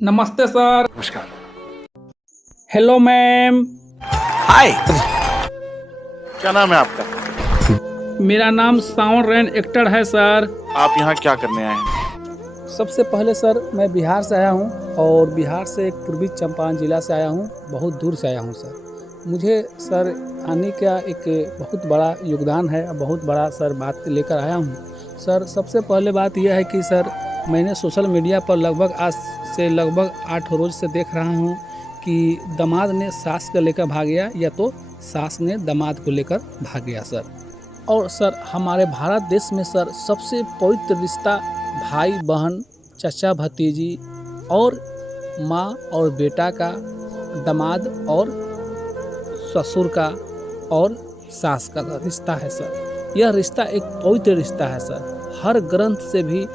नमस्ते सर। नमस्कार। Hello ma'am. Hi. क्या नाम है आपका? मेरा नाम सावन रेन एक्टर है सर। आप यहाँ क्या करने आए हैं? सबसे पहले सर मैं बिहार से आया हूँ और बिहार से एक पूर्वी चंपारण ज़िला से आया हूँ, बहुत दूर से आया हूँ सर। मुझे सर आने का एक बहुत बड़ा योगदान है, बहुत बड़ा सर बात लेकर आया हूँ सर। सबसे पहले बात यह है कि सर मैंने सोशल मीडिया पर लगभग आज से लगभग 8 रोज़ से देख रहा हूँ कि दामाद ने सास को लेकर भाग गया या तो सास ने दामाद को लेकर भाग गया सर। और सर हमारे भारत देश में सर सबसे पवित्र रिश्ता भाई बहन, चाचा भतीजी और माँ और बेटा का, दामाद और ससुर का और सास का रिश्ता है सर। यह रिश्ता एक पवित्र रिश्ता है सर। हर ग्रंथ से भी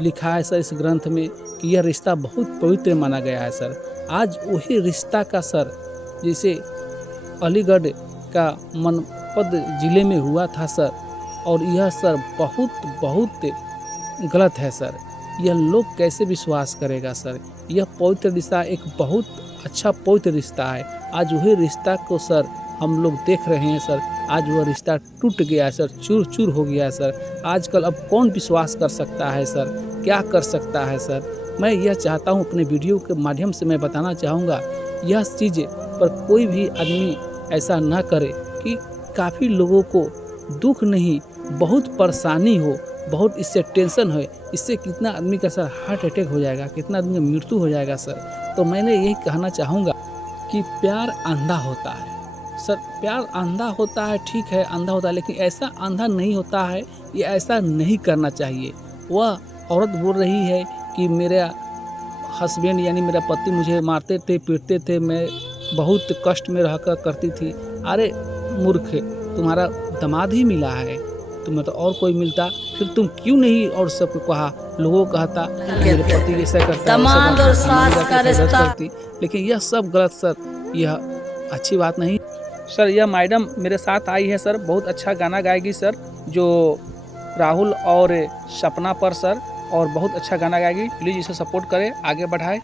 लिखा है सर इस ग्रंथ में कि यह रिश्ता बहुत पवित्र माना गया है सर। आज वही रिश्ता का सर जैसे अलीगढ़ का मनपद ज़िले में हुआ था सर, और यह सर बहुत गलत है सर। यह लोग कैसे विश्वास करेगा सर। यह पवित्र रिश्ता एक बहुत अच्छा पवित्र रिश्ता है। आज वही रिश्ता को सर हम लोग देख रहे हैं सर। आज वह रिश्ता टूट गया है सर, चूर चूर हो गया है सर। आजकल अब कौन विश्वास कर सकता है सर, क्या कर सकता है सर। मैं यह चाहता हूँ अपने वीडियो के माध्यम से मैं बताना चाहूँगा यह चीज़ पर कोई भी आदमी ऐसा ना करे कि काफ़ी लोगों को दुख नहीं बहुत परेशानी हो, बहुत इससे टेंशन हो। इससे कितना आदमी का सर हार्ट अटैक हो जाएगा, कितना आदमी का मृत्यु हो जाएगा सर। तो मैंने यही कहना चाहूँगा कि प्यार अंधा होता है सर। प्यार अंधा होता है, ठीक है अंधा होता है, लेकिन ऐसा अंधा नहीं होता है। ये ऐसा नहीं करना चाहिए। वह औरत बोल रही है कि मेरा हस्बैंड यानी मेरा पति मुझे मारते थे, पीटते थे, मैं बहुत कष्ट में रहकर करती थी। अरे मूर्ख, तुम्हारा दामाद ही मिला है, तुम्हें तो और कोई मिलता फिर तुम क्यों नहीं और सबको कहा, लोगों को कहता मेरे पति ऐसा करता, दामाद और सास का रिश्ता। लेकिन यह सब गलत सर, यह अच्छी बात नहीं सर। यह मैडम मेरे साथ आई है सर, बहुत अच्छा गाना गाएगी सर, जो राहुल और सपना पर सर, और बहुत अच्छा गाना गाएगी। प्लीज़ इसे सपोर्ट करें, आगे बढ़ाएं।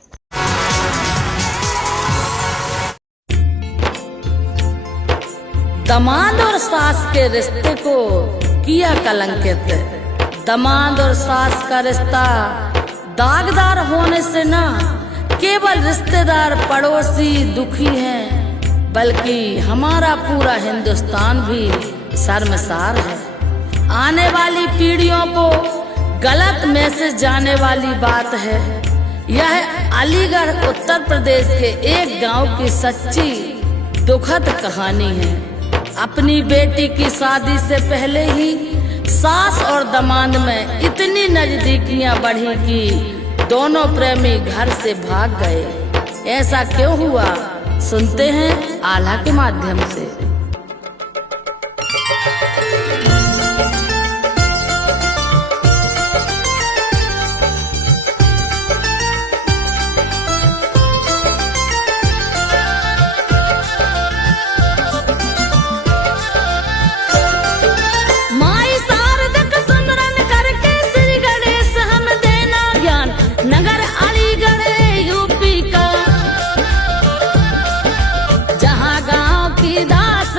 दामाद और सास के रिश्ते को किया कलंकित। दामाद और सास का रिश्ता दागदार होने से ना केवल रिश्तेदार पड़ोसी दुखी हैं, बल्कि हमारा पूरा हिंदुस्तान भी शर्मसार है। आने वाली पीढ़ियों को गलत मैसेज जाने वाली बात है। यह अलीगढ़ उत्तर प्रदेश के एक गांव की सच्ची दुखद कहानी है। अपनी बेटी की शादी से पहले ही सास और दामाद में इतनी नजदीकियां बढ़ी कि दोनों प्रेमी घर से भाग गए। ऐसा क्यों हुआ, सुनते हैं आला के माध्यम से। नगर अलीगढ़ यूपी का, जहाँ गांव की दास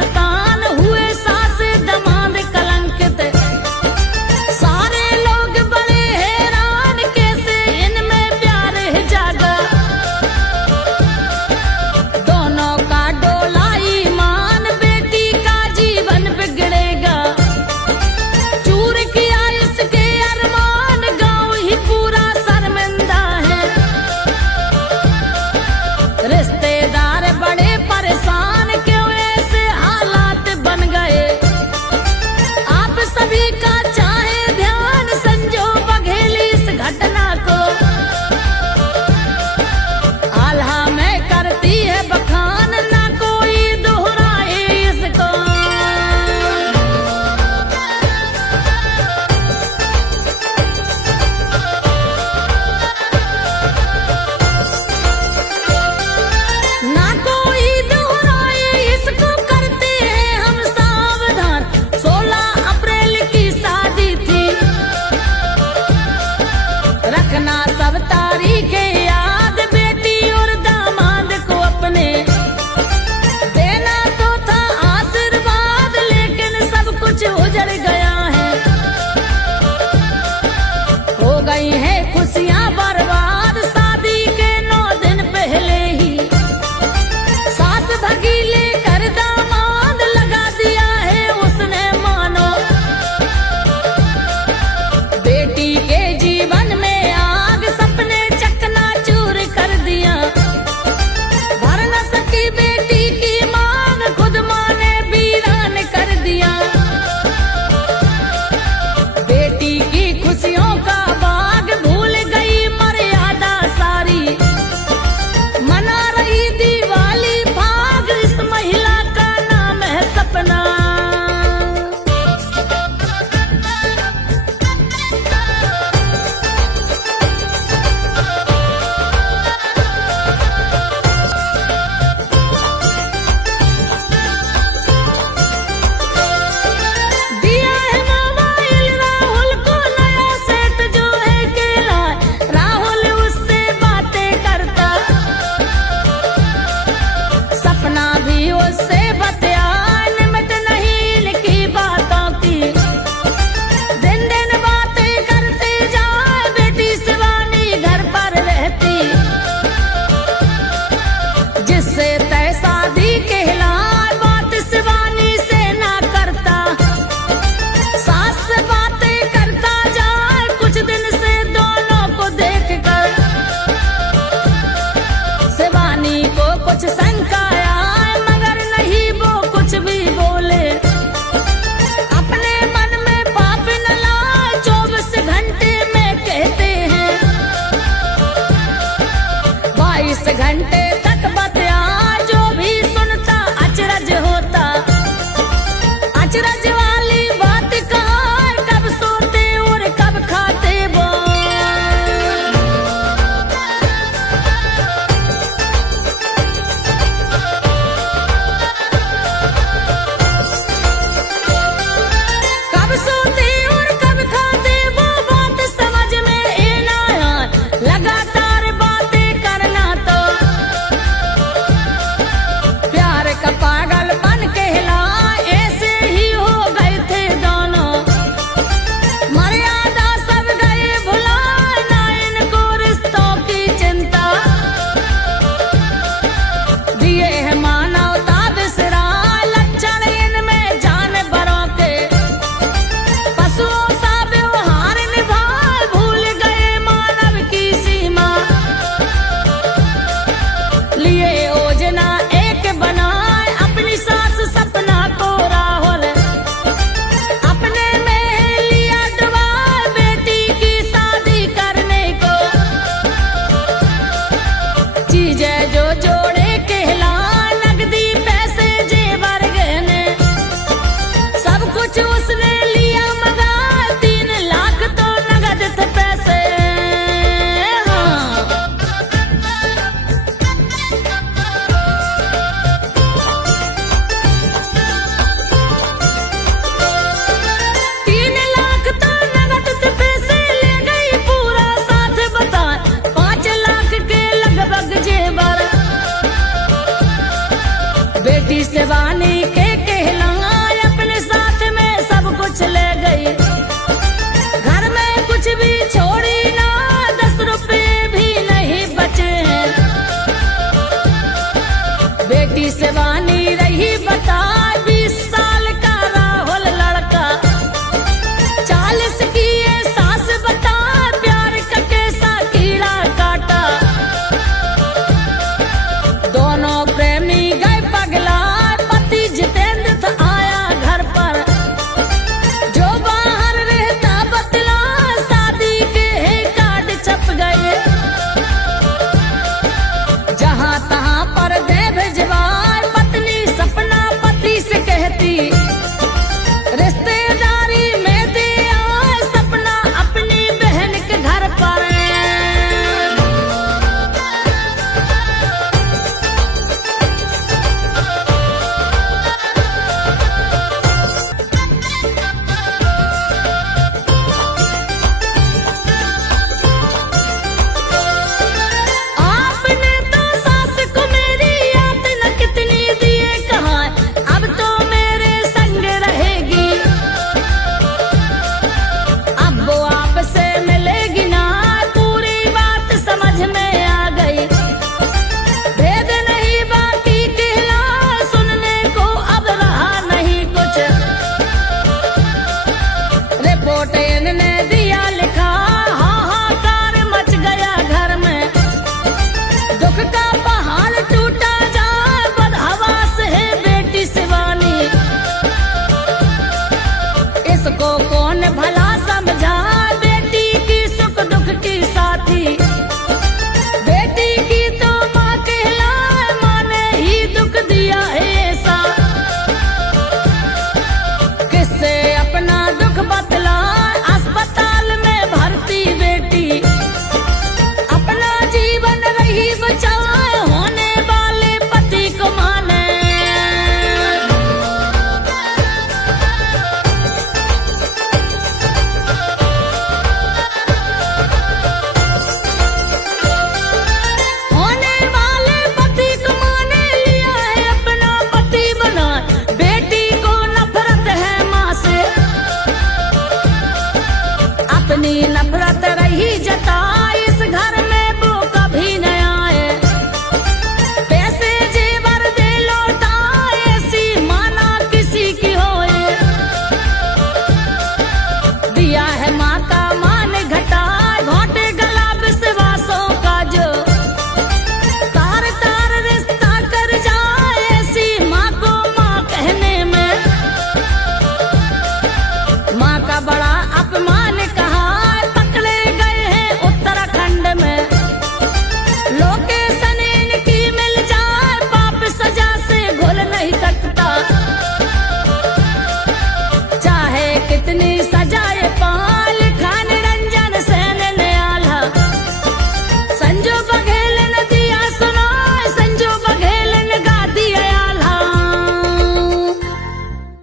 24 घंटे